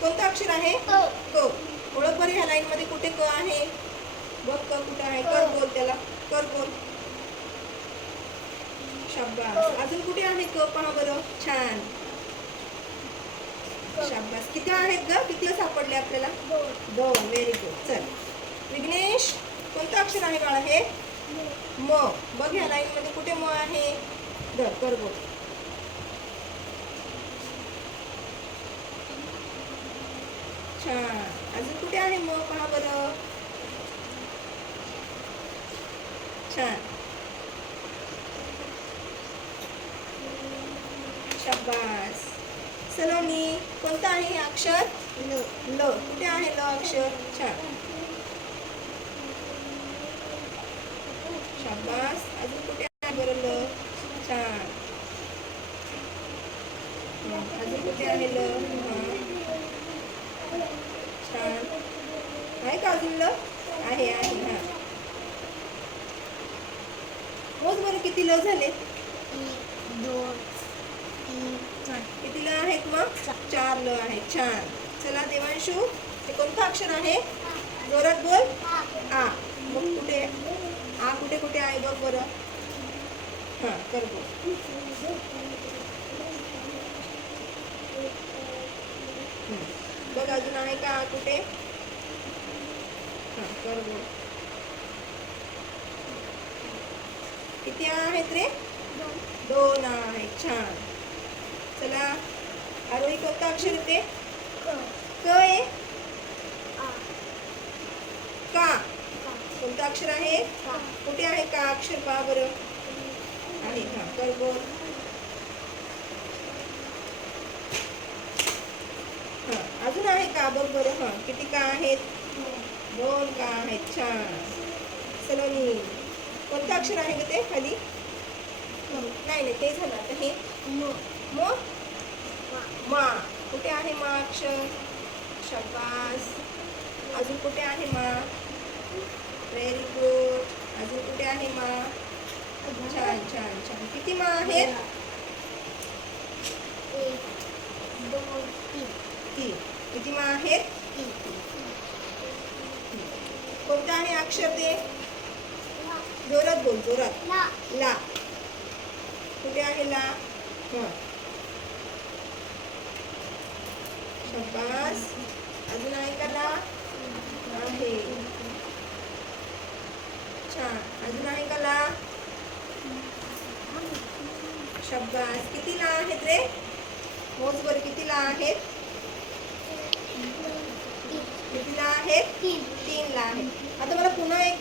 कोणतं अक्षर आहे? क. ओळख बरं ह्या लाईन मध्ये कुठे क आहे? बघ क कुठे आहे. कर बोल त्याला. कर बोल. शाबास. अजून कुठे आहे क? पहा बरं. छान. शाबास. किती आहेत ग? किती सापडले आपल्याला? दोन. व्हेरी गुड चल. विघ्नेश कोणतं अक्षर आहे बाळा हे? म. बघ ह्या लाईन मध्ये कुठे म आहे? धर. कर बोल. छान अजून कुठे आहे मग पहा बरं. छान. शाबास. सलोनी कोणतं आहे हे अक्षर? ल. कुठे आहे ल अक्षर? छान. शाबास. अजून कुठे आहे बरं ल? छान. अजून कुठे आहे ल? हं. छान. आहे का अजून ल आहे आहे हा. मोज बरं किती ल झाले? किती ल आहेत मग? चार ल आहेत. छान. चला देवांशू हे कोणतं अक्षर आहे? जोरात बोल. आ. मग कुठे? आ कुठे कुठे आहे बघ बरं. हां कर बोल हं. बघ अजून आहे का कुठे? हां कर बोल किती आहेत रे? दोन आ आहेत छान. चला आरोही कोणतं अक्षर येते क. आहे? का? कोणतं अक्षर आहे? कुठे आहे का अक्षर? पहा बरं. आहे हा कर बोल हा अजून आहे का बघ बरं हा. किती का आहेत? दोन का आहेत? छान. सलोनी कोणतं अक्षर आहे ग ते खाली? नाही नाही ते झालं आता हे. मग मा? कुठे आहे मा अक्षर? शबास. अजून कुठे आहे मा? व्हेरी गुड अजून कुठे आहे मा? छान छान छान. किती मा आहेत? तीन. किती मा आहेत? कोणतं आहे अक्षर ते? जोरात बोल जोरात. ला. कुठे आहे ला? हं. शबास. अजून आहे का ला? आहे. छान. अजून आहे का ला? शब्बास किती ला आहेत रे? मोज बरं किती ला आहेत? किती तीन ला आता मला पुन्हा एक